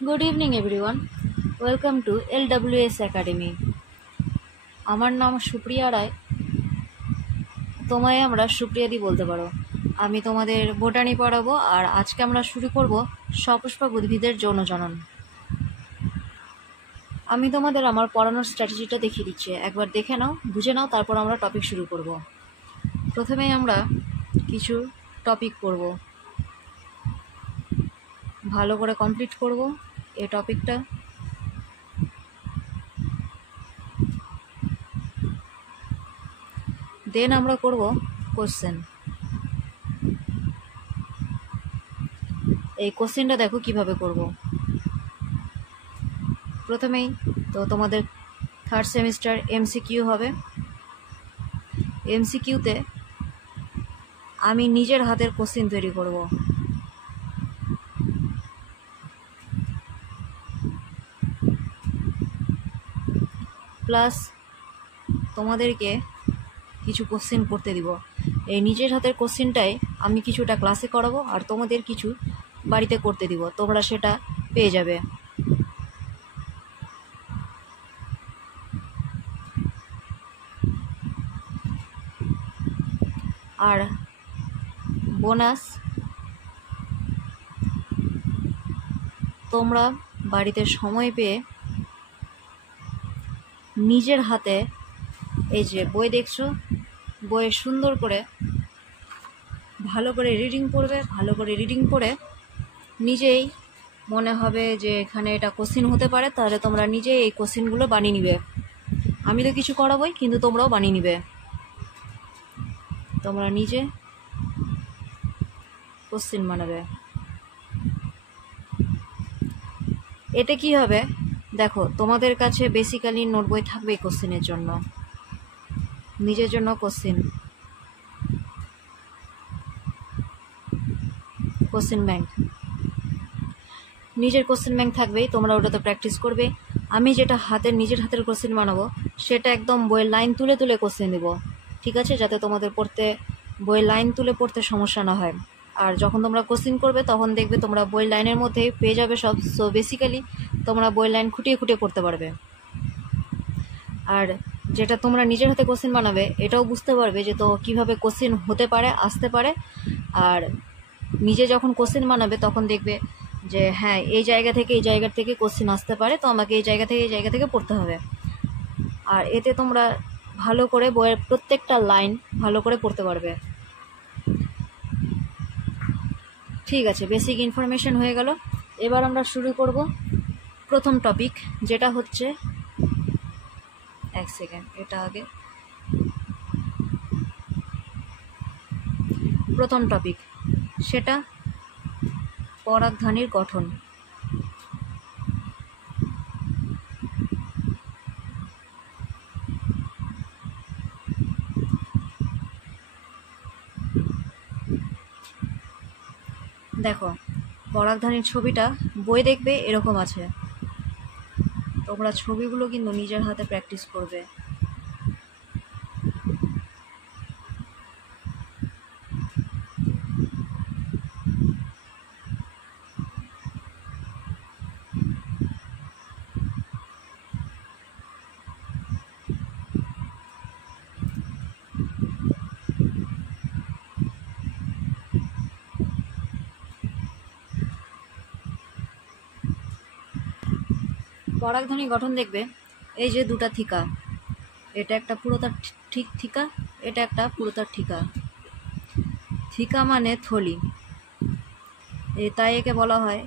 Good evening everyone. Welcome to LWS Academy. আমার নাম সুপ্রিয়া রায়। তোমায় আমরা সুপ্রিয়াদি বলতে পারো। আমি তোমাদের বোটানি পড়াবো আর আজকে আমরা শুরু করব সপুষ্পক উদ্ভিদের যৌন জনন। আমি তোমাদের আমার পড়ানোর স্ট্র্যাটেজিটা দেখিয়ে দিচ্ছি, একবার দেখে নাও, বুঝে নাও, তারপর আমরা টপিক শুরু করব। প্রথমেই আমরা কিছু টপিক পড়ব, ভালো করে কমপ্লিট করব এই টপিকটা। দেন আমরা করব কোশ্চেন। এই কোশ্চেনটা দেখো কিভাবে করব। প্রথমেই তো তোমাদের থার্ড সেমিস্টার এমসিকিউ হবে। এমসিকিউতে আমি নিজের হাতের কোশ্চেন তৈরি করব। প্লাস তোমাদেরকে কিছু কোশ্চেন করতে দিব। এই নিজের হাতের কোশ্চেনটাই আমি কিছুটা ক্লাসে করাবো আর তোমাদের কিছু বাড়িতে করতে দিব, তোমরা সেটা পেয়ে যাবে। আর বোনাস, তোমরা বাড়িতে সময় পেয়ে নিজের হাতে এই যে বই দেখছো, বইয়ে সুন্দর করে ভালো করে রিডিং পড়বে। ভালো করে রিডিং পড়ে নিজেই মনে হবে যে এখানে এটা কোশ্চেন হতে পারে, তাহলে তোমরা নিজেই এই কোশ্চেনগুলো বানিয়ে নিবে। আমি তো কিছু করাবোই, কিন্তু তোমরাও বানিয়ে নিবে। তোমরা নিজে কোশ্চেন বানাবে। এতে কি হবে দেখো, তোমাদের কাছে বেসিক্যালি নোট বই থাকবে কোশ্চেনের জন্য, নিজের জন্য কোশ্চেন ব্যাংক, নিজের কোশ্চেন ব্যাংক থাকবেই, তোমরা ওটাতে প্র্যাকটিস করবে। আমি যেটা নিজের হাতের কোশ্চেন বানাবো সেটা একদম বইয়ের লাইন তুলে তুলে কোশ্চেন দেবো, ঠিক আছে, যাতে তোমাদের বইয়ের লাইন তুলে পড়তে সমস্যা না হয়। আর যখন তোমরা কোশ্চেন করবে তখন দেখবে তোমরা বইয়ের লাইনের মধ্যে পেয়ে যাবে সব। সো বেসিক্যালি তোমরা বইয়ের লাইন খুঁটিয়ে খুঁটিয়ে পড়তে পারবে। আর যেটা তোমরা নিজের হাতে কোশ্চেন বানাবে এটাও বুঝতে পারবে যে তো কীভাবে কোশ্চেন হতে পারে, আসতে পারে। আর নিজে যখন কোশ্চেন বানাবে তখন দেখবে যে হ্যাঁ, এই জায়গা থেকে এই জায়গা থেকে কোশ্চেন আসতে পারে, তো আমাকে এই জায়গা থেকে পড়তে হবে। আর এতে তোমরা ভালো করে বইয়ের প্রত্যেকটা লাইন ভালো করে পড়তে পারবে। ঠিক আছে, বেসিক ইনফরমেশন হয়ে গেল। এবার আমরা শুরু করব প্রথম টপিক, যেটা হচ্ছে, এক সেকেন্ড, এটা আগে। প্রথম টপিক সেটা পরাগধানীর গঠন। দেখো, পরাগধানীর ছবিটা বই দেখবে এরকম আছে, তোমরা ছবিগুলো কিন্তু নিজের হাতে প্র্যাকটিস করবে। পরাগধানী গঠন দেখবে, এই যে দুটা থিকা, এটা একটা পুরোটা ঠিক থিকা, এটা একটা পুরোটা থিকা। থিকা মানে থলি, তাই একে বলা হয়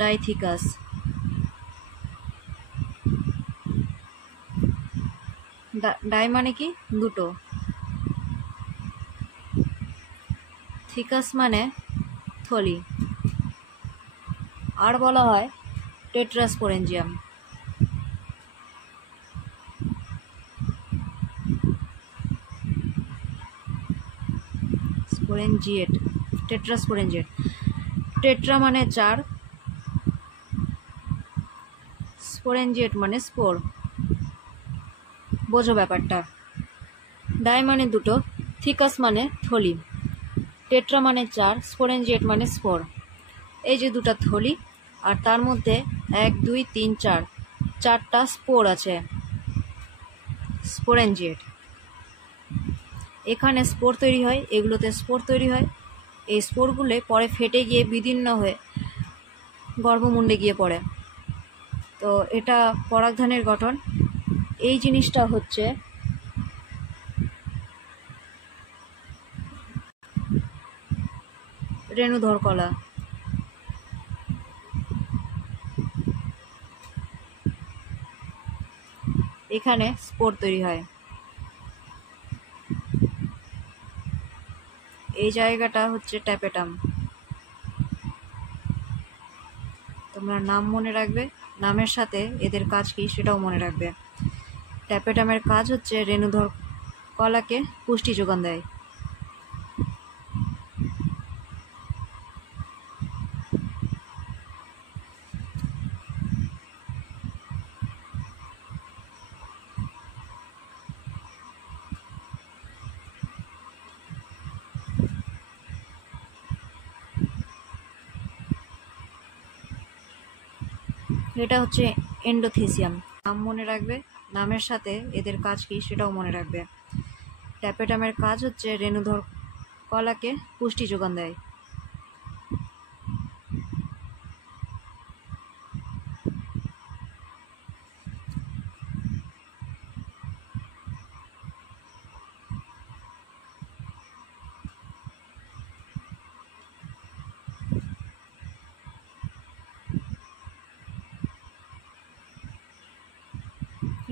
ডাইথিকাস। ডাই মানে কি দুটো, থিকাস মানে থলি, আর বলা হয় টেট্রাস্পোরেঞ্জিয়াম। স্পোরেঞ্জিয়েট, টেট্রাস্পোরেঞ্জিয়েট। টেট্রা মানে 4, স্পোরেঞ্জিয়েট মানে স্পোর, বোঝো ব্যাপারটা। ডাই মানে দুটো, থিকাস মানে থলি, টেট্রা মানে 4, স্পোরেঞ্জিয়েট মানে স্পোর। এই যে দুটা থলি, আর তার মধ্যে 1 2 3 4 চারটা স্পোর আছে, স্পোরেঞ্জিয়েট। এখানে স্পোর তৈরি হয়, এগুলোতে স্পোর তৈরি হয়। এই স্পোরগুলো পরে ফেটে গিয়ে বিদীর্ণ হয়ে গর্ভমুণ্ডে গিয়ে পড়ে। তো এটা পরাগধানের গঠন। এই জিনিসটা হচ্ছে রেণুধর কলা। এখানে স্পোর তৈরি হয়। এই জায়গাটা হচ্ছে ট্যাপেটাম। তোমরা নাম মনে রাখবে, নামের সাথে এদের কাজ কি সেটাও মনে রাখবে। ট্যাপেটামের কাজ হচ্ছে রেণুধর কলাকে পুষ্টি যোগান দেয়। এটা হচ্ছে এন্ডোথেসিয়াম। নাম মনে রাখবে, নামের সাথে এদের কাজ কি সেটাও মনে রাখবে। ট্যাপেটামের কাজ হচ্ছে রেণুধর কলাকে পুষ্টি যোগান দেয়।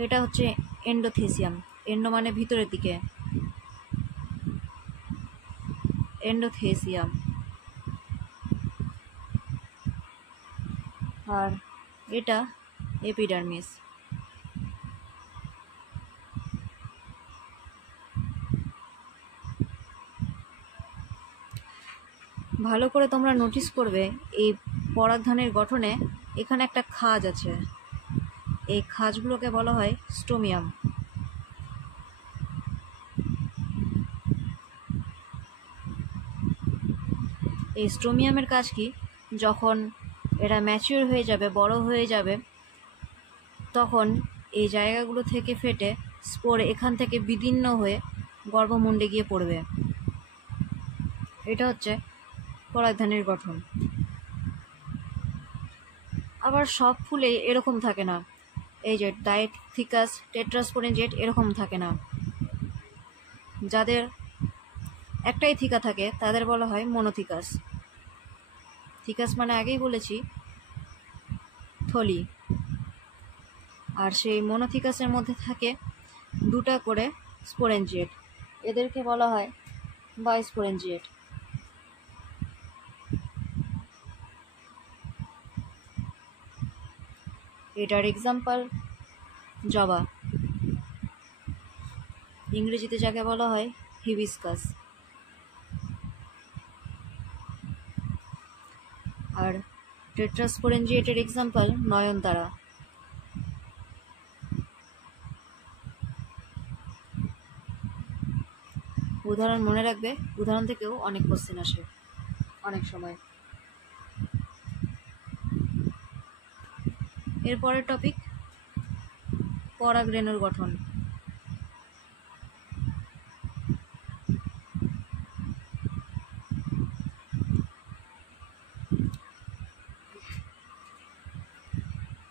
এটা হচ্ছে এন্ডোথেসিয়াম। এন্ডো মানে ভিতরের দিকে, এন্ডোথেসিয়াম। আর এটা এপিডার্মিস। ভালো করে তোমরা নোটিস করবে এই পরাগধানের গঠনে এখানে একটা খাঁজ আছে। এই খাঁজগুলোকে বলা হয় স্টোমিয়াম। এই স্টোমিয়ামের কাজ কি, যখন এরা ম্যাচিওর হয়ে যাবে, বড় হয়ে যাবে, তখন এই জায়গাগুলো থেকে ফেটে স্পোর এখান থেকে বিদীর্ণ হয়ে গর্ভমুণ্ডে গিয়ে পড়বে। এটা হচ্ছে পরাগধানের গঠন। আবার সব ফুলে এরকম থাকে না। এই যে ডাইথিকাস, টেট্রাস্পোরেঞ্জিয়েট এরকম থাকে না। যাদের একটাই থিকা থাকে তাদের বলা হয় মনোথিকাস। থিকাস মানে আগেই বলেছি থলি। আর সেই মনোথিকাসের মধ্যে থাকে দুটা করে স্পোরেঞ্জিয়েট, এদেরকে বলা হয় বাইস্পোরেঞ্জিয়েট। এটার এক্সাম্পল জবা, ইংরেজিতে যাকে বলা হয় হিবিস্কাস। আর টেট্রাস্পোরেঞ্জিয়েটের এক্সাম্পল নয়নতারা। উদাহরণ মনে রাখবে, উদাহরণ থেকেও অনেক কোশ্চেন আসে অনেক সময়। এরপরের টপিক পরাগরেণুর গঠন।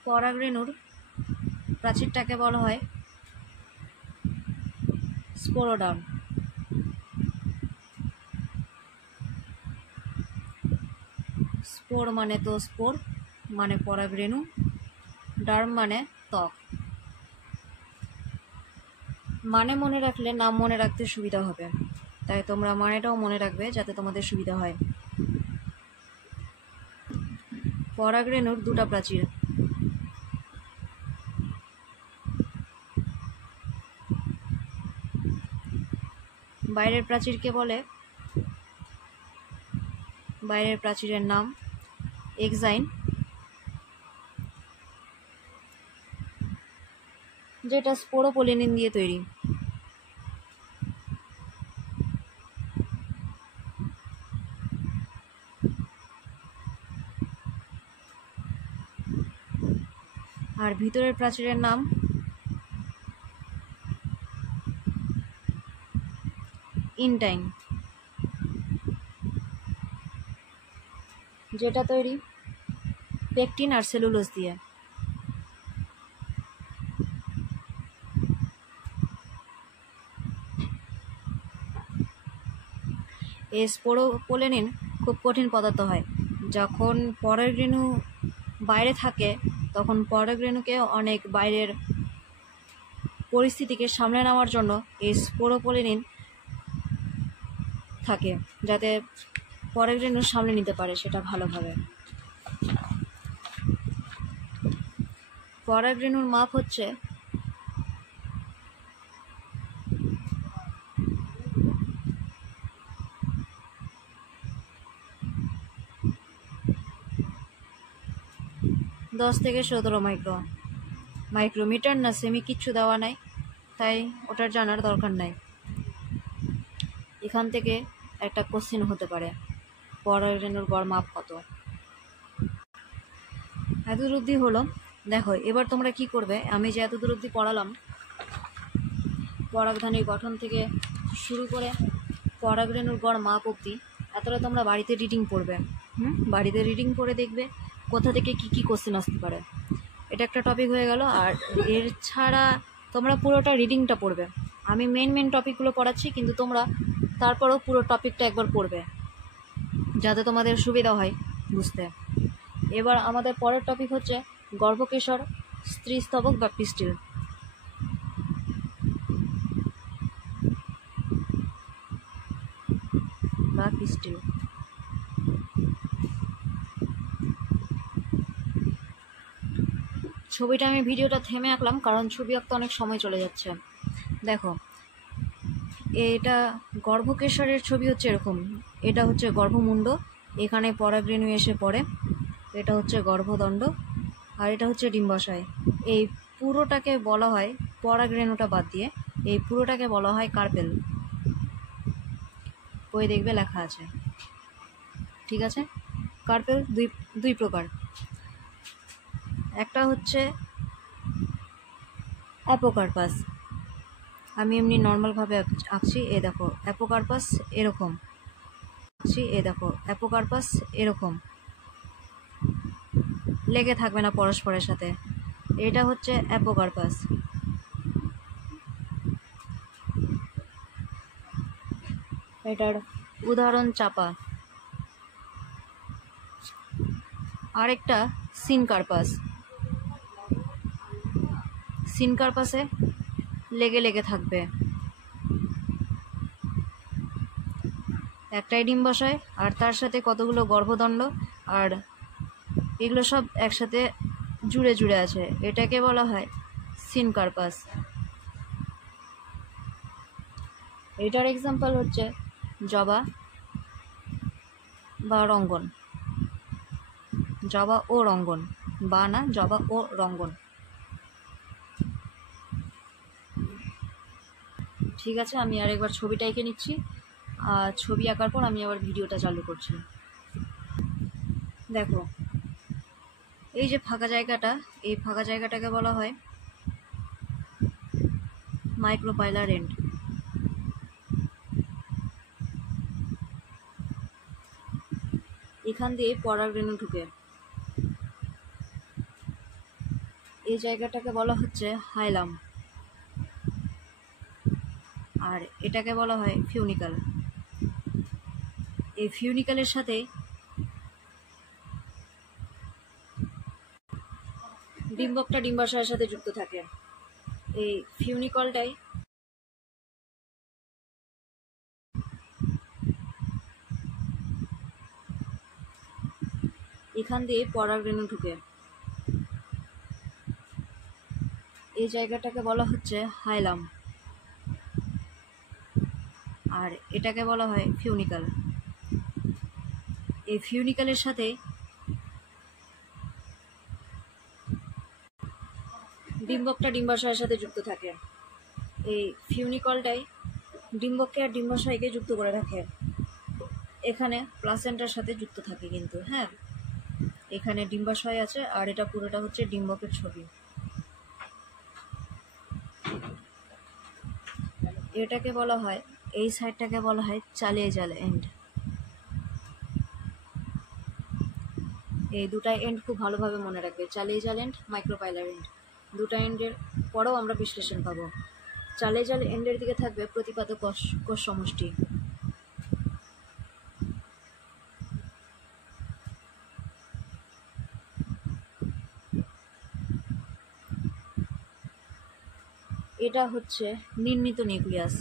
পরাগরেণুর প্রাচীরটাকে বলা হয় স্পোরোডার্ম। স্পোর মানে তো স্পোর মানে পরাগরেণু, ডার্ম মানে ত্বক। মানে মনে রাখলে নাম মনে রাখতে সুবিধা হবে, তাই তোমরা মানেটাও মনে রাখবে যাতে তোমাদের সুবিধা হয়। পরাগরেণুর দুটা প্রাচীর। বাইরের প্রাচীরকে বলে, বাইরের প্রাচীরের নাম এক্সাইন, যেটা স্পোরোপলিনিন দিয়ে তৈরি। আর ভিতরের প্রাচীরের নাম ইনটাইন, যেটা তৈরি পেকটিন আর সেলুলোজ দিয়ে। এই স্পোরোপোলেনিন খুব কঠিন পদার্থ হয়। যখন পরের রেণু বাইরে থাকে তখন পরের রেণুকে অনেক বাইরের পরিস্থিতিকে সামলে নেওয়ার জন্য এই স্পোরোপোলেনিন থাকে, যাতে পরের রেণু সামলে নিতে পারে সেটা ভালোভাবে। পরের রেণুর মাপ হচ্ছে 10 থেকে 17 মাইক্রোমিটার না সেমি, কিচ্ছু দেওয়া নাই, তাই ওটার জানার দরকার নাই। এখান থেকে একটা কোশ্চিন হতে পারে, পরের রেণুর গড় মাপ কত। এতদূর অবধি হলো। দেখো এবার তোমরা কি করবে, আমি যে এতদূর অবধি পড়ালাম, পরাগধানীর গঠন থেকে শুরু করে পরাগ রেণুর গড় মাপ অবধি, এতটা তোমরা বাড়িতে রিডিং পড়বে। বাড়িতে রিডিং পড়ে দেখবে কোথা থেকে কি কি কোশ্চেন আসতে পারে। এটা একটা টপিক হয়ে গেল। আর এর ছাড়া তোমরা পুরোটা রিডিংটা পড়বে। আমি মেন টপিকগুলো পড়াচ্ছি, কিন্তু তোমরা তারপরেও পুরো টপিকটা একবার পড়বে যাতে তোমাদের সুবিধা হয় বুঝতে। এবার আমাদের পরের টপিক হচ্ছে গর্ভকেশর, স্ত্রীস্তবক বা পিস্টিল। ছবিটা আমি ভিডিওটা থেমে আঁকলাম কারণ ছবি আঁকতে অনেক সময় চলে যাচ্ছে। দেখো এটা গর্ভকেশরের ছবি হচ্ছে এরকম, এটা হচ্ছে গর্ভমুণ্ড, এখানে পরাগরেণু এসে পড়ে, এটা হচ্ছে গর্ভদণ্ড, আর এটা হচ্ছে ডিম্বাশয়। এই পুরোটাকে বলা হয়, পরাগরেণুটা বাদ দিয়ে এই পুরোটাকে বলা হয় কার্পেল। বই দেখবে লেখা আছে, ঠিক আছে। কার্পেল দুই প্রকার, একটা হচ্ছে অ্যাপোকার্পাস। আমি এমনি নর্মালভাবে আঁকছি, এ দেখো অ্যাপোকার্পাস এরকম আঁকছি, এ দেখো অ্যাপোকার্পাস এরকম লেগে থাকবে না পরস্পরের সাথে, এটা হচ্ছে অ্যাপোকার্পাস। এটার উদাহরণ চাপা। আরেকটা সিনকার্পাস, সিনকার্পাসে লেগে থাকবে, একটাই ডিম্বাশয় আর তার সাথে কতগুলো গর্ভদণ্ড, আর এগুলো সব একসাথে জুড়ে আছে, এটাকে বলা হয় সিনকার্পাস। এটার এক্সাম্পল হচ্ছে জবা বা রঙ্গন, জবা ও রঙ্গন, বা না জবা ও রঙ্গন। ঠিক আছে, আমি আরেকবার ছবিটা এঁকে নিচ্ছি, ছবি আঁকার পর আমি আবার ভিডিওটা চালু করছি। দেখো এই যে ফাঁকা জায়গাটা, এই ফাঁকা জায়গাটাকে বলা হয় মাইক্রোপাইলার এন্ড। এখান দিয়ে পরাগরেণু ঢুকে, এই জায়গাটাকে বলা হচ্ছে হাইলাম, আর এটাকে বলা হয় ফিউনিকাল। এই ফিউনিকালের সাথে ডিম্বকটা ডিম্বাশয়ের সাথে যুক্ত থাকে। এই ফিউনিকলটাই এখান দিয়ে পরাগরেণু ঢুকে, এই জায়গাটাকে বলা হচ্ছে হাইলাম, আর এটাকে বলা হয় ফিউনিকাল। এই ফিউনিকালের সাথে ডিম্বকটা ডিম্বাশয়ের সাথে যুক্ত থাকে। এই ফিউনিকলটাই ডিম্বককে আর ডিম্বাশয়কে যুক্ত করে রাখে। এখানে প্লাসেন্টার সাথে যুক্ত থাকে কিন্তু, হ্যাঁ, এখানে ডিম্বাশয় আছে আর এটা পুরোটা হচ্ছে ডিম্বকের ছবি। এটাকে বলা হয়, এই সাইডটাকে বলা হয় চালিয়ে জাল এন্ড। এই দুটা এন্ড খুব ভালোভাবে মনে রাখবে, চালিয়ে জাল এন্ড, মাইক্রোপাইলার এন্ড। দুটা এন্ডের পরেও আমরা বিশ্লেষণ পাবো। চালিয়ে জাল এন্ডের দিকে থাকবে প্রতিপাদ কোষ সমষ্টি। এটা হচ্ছে নির্মিত নিউক্লিয়াস।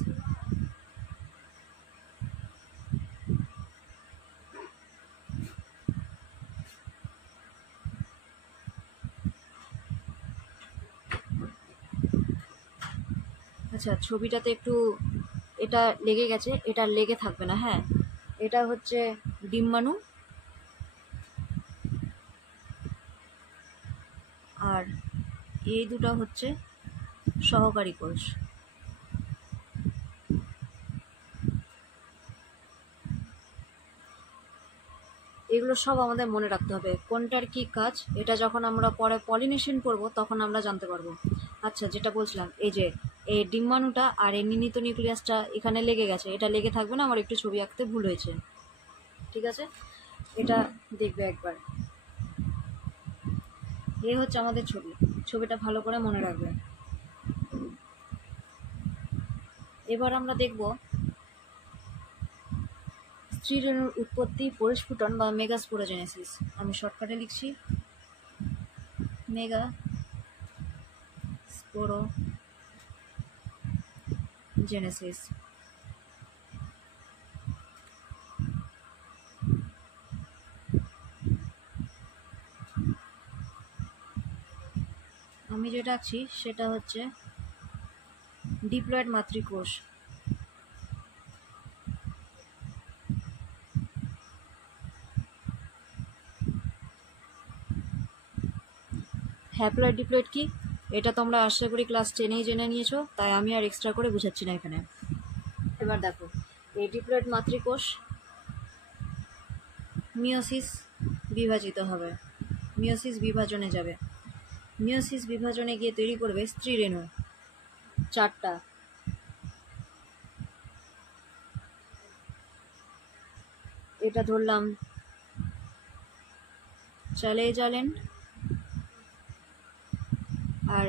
আচ্ছা, ছবিটাতে একটু এটা লেগে গেছে, এটা লেগে থাকবে না, হ্যাঁ। এটা হচ্ছে ডিম্বাণু, আর এই দুটো হচ্ছে সহকারী কোষ। এগুলো সব আমাদের মনে রাখতে হবে, কোনটার কি কাজ। এটা যখন আমরা পরে পলিনেশন করব তখন আমরা জানতে পারবো। আচ্ছা, যেটা বলছিলাম, এই যে এই ডিম্বাণুটা আর এই নির্মিত নিউক্লিয়াসটা এখানে লেগে গেছে, এটা লেগে থাকবে না, আমার একটু ছবি আঁকতে ভুল হয়েছে, ঠিক আছে। এটা দেখবে একবার। এই হচ্ছে আমাদের ছবি, ছবিটা ভালো করে মনে রাখবে। এবার আমরা দেখব স্ত্রীরেণুর উৎপত্তি, পরিস্ফুটন বা মেগাস্পোরোজেনেসিস। আমি শর্টকাটে লিখছি মেগা স্পোরোজেনেসিস। আমি যেটা আঁকছি সেটা হচ্ছে ডিপ্লয়েড মাতৃকোষ। হ্যাপ্লয়েড ডিপ্লয়েড কি, এটা তোমরা আশা করি ক্লাস 10-এই জেনে নিয়েছো, তাই আমি আর এক্সট্রা করে বুঝাচ্ছি না এখানে। এবার দেখো, এই ডিপ্লয়েড মাতৃকোষ মিওসিস বিভাজিত হবে, মিওসিস বিভাজনে যাবে। মিওসিস বিভাজনে গিয়ে তৈরি করবে স্ত্রীরেণু 4টা। এটা ধরলাম চালিয়ে জালেন, আর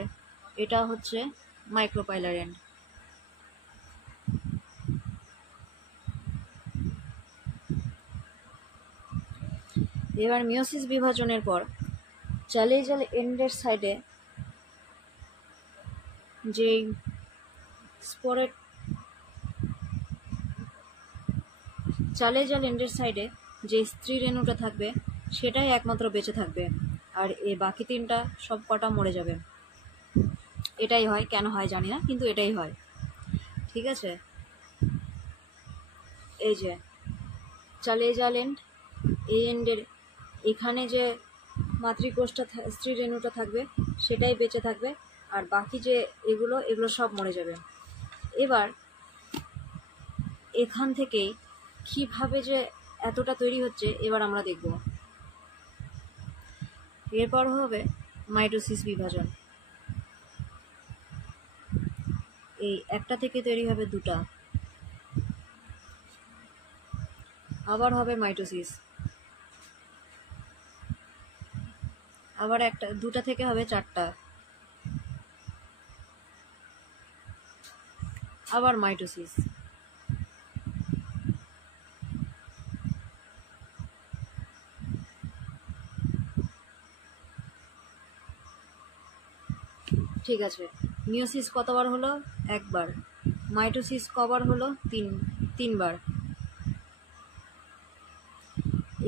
এটা হচ্ছে মাইক্রোপাইলার এন্ড। এবার মিওসিস বিভাজনের পর চালিয়ে জাল এন্ডের সাইডে যেই স্পোরেট, চালিয়ে জাল এন্ডের সাইডে যে স্ত্রী রেণুটা থাকবে সেটাই একমাত্র বেঁচে থাকবে, আর এই বাকি 3টা সব কটা মরে যাবে। এটাই হয়, কেন হয় জানি না, কিন্তু এটাই হয়, ঠিক আছে। এই যে চালিয়ে জাল এন্ড, এই এন্ডের এখানে যে মাতৃকোষটা স্ত্রী রেণুটা থাকবে সেটাই বেঁচে থাকবে, আর বাকি যে এগুলো সব মরে যাবে। এবার এখান থেকেই কিভাবে যে এতটা তৈরি হচ্ছে এবার আমরা দেখব। এরপর হবে মাইটোসিস বিভাজন। এই একটা থেকে তৈরি হবে 2টা, আবার হবে মাইটোসিস, আবার 2টা থেকে হবে 4টা, আবার মাইটোসিস। ঠিক আছে, মিওসিস কতবার হলো? একবার। মাইটোসিস কবার হলো? 3বার।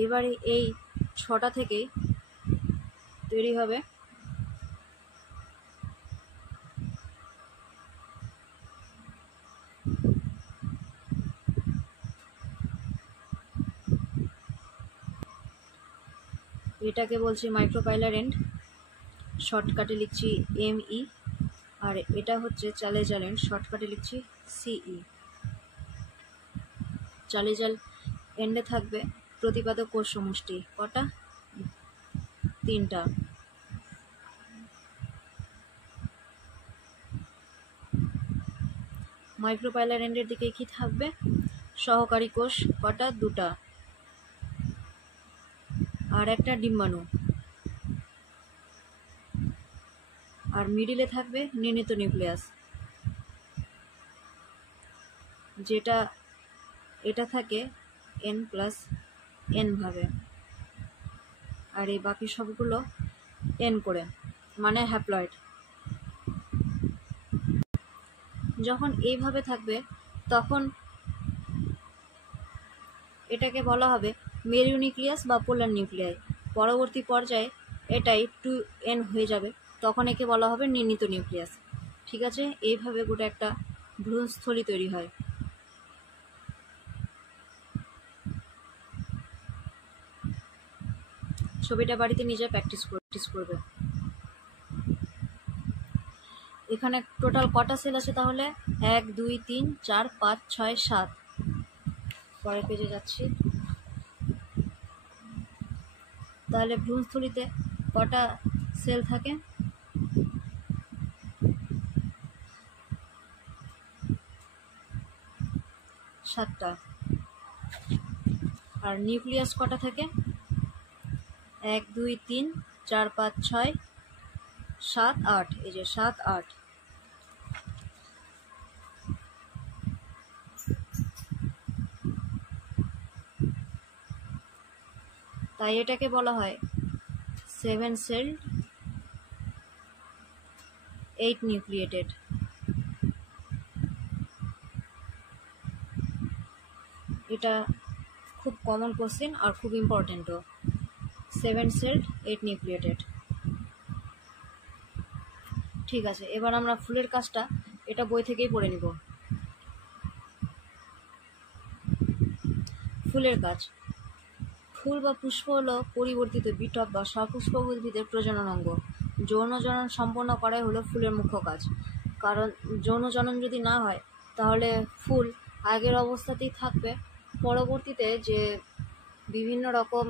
এবারে এই 6টা থেকেই তৈরি হবে এটাকে বলছি মাইক্রোপাইলার এন্ড, শর্টকাটে লিখছি ME। আর এটা হচ্ছে চালিয়ে জাল এন্ড, শর্টকাটে লিখছি CE। চালিয়ে জাল এন্ডে থাকবে প্রতিপাদক কোষ সমষ্টি কটা? 3টা। মাইক্রোপাইলার এন্ডের দিকে কি থাকবে? সহকারী কোষ কটা? 2টা, আর একটা ডিম্বাণু। আর মিডিলে থাকবে নির্ণীত নিউক্লিয়াস, যেটা এটা থাকে n+n ভাবে, আর এই বাকি সবগুলো n করে, মানে হ্যাপ্লয়েড। যখন এইভাবে থাকবে তখন এটাকে বলা হবে মেরিওনিউক্লিয়াস বা পোলার নিউক্লিয়াই। পরবর্তী পর্যায়ে এটাই 2n হয়ে যাবে, তখন একে বলা হবে নির্ণীত নিউক্লিয়াস। ঠিক আছে, এইভাবে গোটা একটা ভ্রূণস্থলী তৈরি হয়। ছবিটা বাড়িতে নিজে প্র্যাকটিস করবে। এখানে টোটাল কটা সেল আছে তাহলে? 1 2 3 4 5 6 7। পরের পেজে যাচ্ছি। তাহলে ভ্রূণস্থলীতে কটা সেল থাকে? 7টা। আর নিউক্লিয়াস কটা থাকে? 1 2 3 4 5 6 7 8। এই যে 7 8। তাই এটাকে বলা হয় 7 সেলড 8 নিউক্লিয়েটেড। এটা খুব কমন কোশ্চেন আর খুব ইম্পর্টেন্টও। 7 সেলড 8 নিউক্লিয়েটেড। ঠিক আছে, এবার আমরা ফুলের কাজটা এটা বই থেকেই পড়ে নিব। ফুলের কাজ। ফুল বা পুষ্প হলো পরিবর্তিত বিটপ বা সপুষ্পক উদ্ভিদের প্রজনন অঙ্গ। যৌন জনন সম্পন্ন করাই হলো ফুলের মুখ্য কাজ। কারণ যৌন জনন যদি না হয় তাহলে ফুল আগের অবস্থাতেই থাকবে, পরবর্তীতে যে বিভিন্ন রকম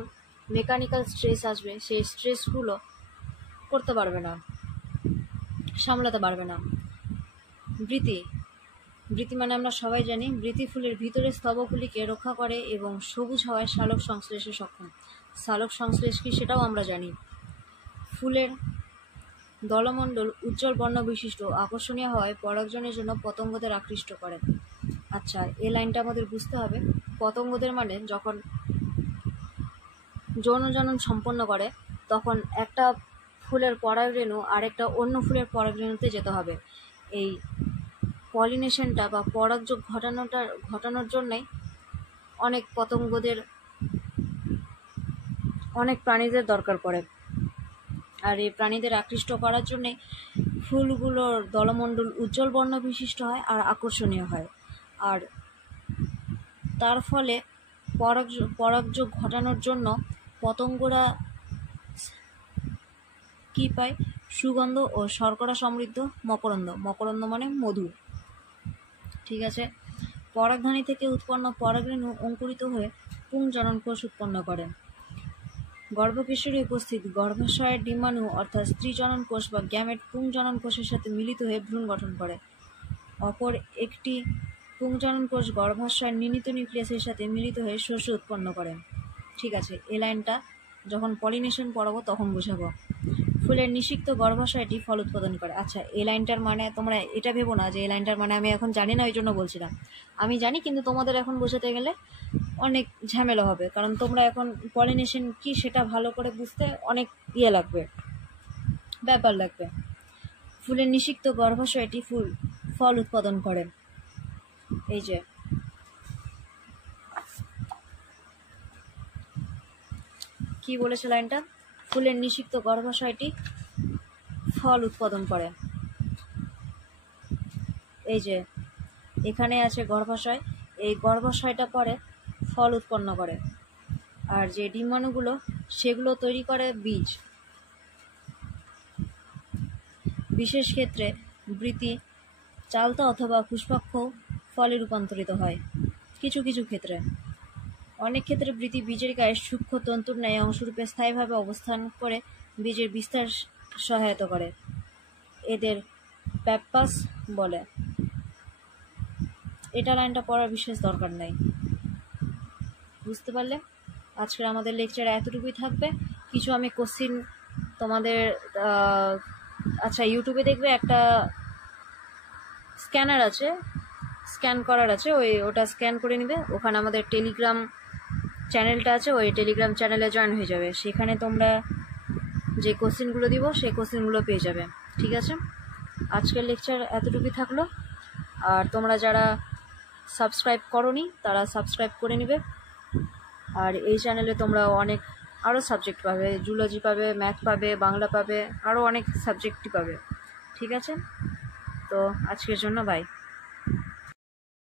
মেকানিক্যাল স্ট্রেস আসবে সেই স্ট্রেসগুলো করতে পারবে না, সামলাতে পারবে না। বৃতি মানে আমরা সবাই জানি, বৃতি ফুলের ভিতরের স্তবকগুলিকে রক্ষা করে এবং সবুজ হওয়ায় সালোক সংশ্লেষে সক্ষম। সালোক সংশ্লেষ কি সেটাও আমরা জানি। ফুলের দলমণ্ডল উজ্জ্বল বর্ণ বিশিষ্ট আকর্ষণীয় হওয়ায় পরাগজনের জন্য পতঙ্গদের আকৃষ্ট করে। আচ্ছা, এই লাইনটা আমাদের বুঝতে হবে। পতঙ্গদের মানে যখন যৌন জনন সম্পন্ন করে তখন একটা ফুলের পরাগরেণু আরেকটা অন্য ফুলের পরাগরেণুতে যেতে হবে। এই পলিনেশনটা বা পরাগযোগ ঘটানোর জন্যই অনেক প্রাণীদের দরকার পড়ে। আর এই প্রাণীদের আকৃষ্ট করার জন্যে ফুলগুলোর দলমণ্ডল উজ্জ্বল বর্ণ বিশিষ্ট হয় আর আকর্ষণীয় হয়। আর তার ফলে পরাগযোগ ঘটানোর জন্য পতঙ্গরা কি পায়? সুগন্ধ ও শর্করা সমৃদ্ধ মকরন্দ। মকরন্দ মানে মধু। ঠিক আছে, পরাগধানী থেকে উৎপন্ন পরাগরেণু অঙ্কুরিত হয়ে পুংজনন কোষ উৎপন্ন করে। গর্ভকেশরী উপস্থিত গর্ভাশয়ের ডিম্বাণু অর্থাৎ স্ত্রী জনন কোষ বা গ্যামেট পুংজনন কোষের সাথে মিলিত হয়ে ভ্রূণ গঠন করে। অপর একটি পুংজনন কোষ গর্ভাশয়ের নির্ণীত নিউক্লিয়াসের সাথে মিলিত হয়ে শস্য উৎপন্ন করে। ঠিক আছে, এই লাইনটা যখন পলিনেশন পড়াবো তখন বোঝাবো। ফুলের নিষিক্ত গর্ভাশয়টি ফল উৎপাদন করে। আচ্ছা, এই লাইনটার মানে তোমরা এটা ভেবো না যে এই লাইনটার মানে আমি এখন জানি না ওই জন্য বলছিলাম। আমি জানি, কিন্তু তোমাদের এখন বোঝাতে গেলে অনেক ঝামেলা হবে, কারণ তোমরা এখন পলিনেশন কি সেটা ভালো করে বুঝতে অনেক ব্যাপার লাগবে। ফুলের নিষিক্ত গর্ভাশয়টি ফল উৎপাদন করে। এই যে কি বলেছে লাইনটা? ফুলের নিষিক্ত গর্ভাশয়টি ফল উৎপাদন করে। এই যে এখানে আছে গর্ভাশয়, এই গর্ভাশয়টা পরে ফল উৎপন্ন করে। আর যে ডিম্বাণুগুলো সেগুলো তৈরি করে বীজ। বিশেষ ক্ষেত্রে বৃতি চালতা অথবা পুষ্পাক্ষ ফলে রূপান্তরিত হয়। কিছু কিছু ক্ষেত্রে, অনেক ক্ষেত্রে বৃতি বীজের গায়ে সূক্ষ্ম তন্তুর ন্যায় অংশরূপে স্থায়ীভাবে অবস্থান করে বীজের বিস্তার সহায়তা করে। এদের প্যাপ্পাস বলে। এটা লাইনটা পড়ার বিশেষ দরকার নেই। বুঝতে পারলে? আজকের আমাদের লেকচার এতটুকুই থাকবে। কিছু আমি কোশ্চিন তোমাদের আচ্ছা, ইউটিউবে দেখবে একটা স্ক্যানার আছে, স্ক্যান করার আছে, ওটা স্ক্যান করে নিবে। ওখানে আমাদের টেলিগ্রাম চ্যানেলটা আছে, ওই টেলিগ্রাম চ্যানেলে জয়েন হয়ে যাবে। সেখানে তোমরা যে কোশ্চিনগুলো দিব সেই কোশ্চিনগুলো পেয়ে যাবে। ঠিক আছে, আজকের লেকচার এতটুকুই থাকলো। আর তোমরা যারা সাবস্ক্রাইব করোনি তারা সাবস্ক্রাইব করে নিবে। আর এই চ্যানেলে তোমরা আরও সাবজেক্ট পাবে, জুলজি পাবে, ম্যাথ পাবে, বাংলা পাবে, আরও অনেক সাবজেক্টই পাবে। ঠিক আছে, তো আজকের জন্য বাই।